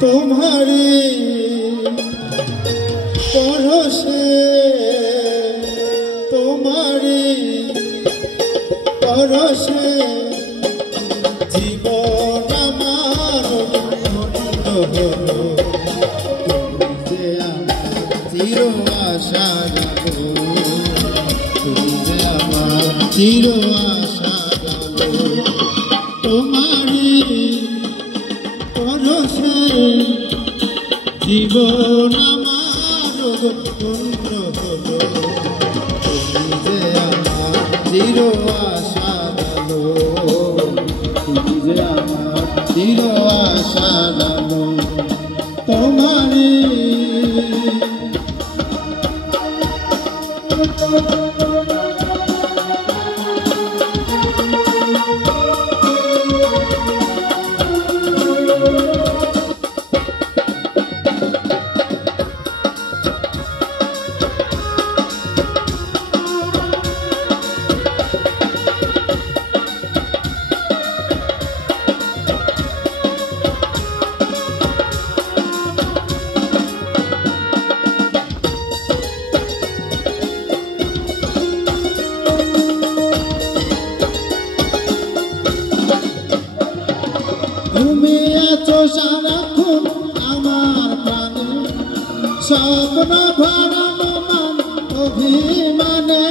तुम्हारी परोसे तुम्हारी परोसे जीवन আমার ধন্য হলো তুমি যে আমার চির আশা গো তুমি যে আমার চির আশা গো তোমারি পরশে জীবন আমার ধন্য হলো তুমি যে আমার চির আশা গো তুমি যে আমার চির আশা গো তোমারি তুমি আছো সারাক্ষণ আমার প্রাণে স্বপ্ন ভরা মন অভিমানে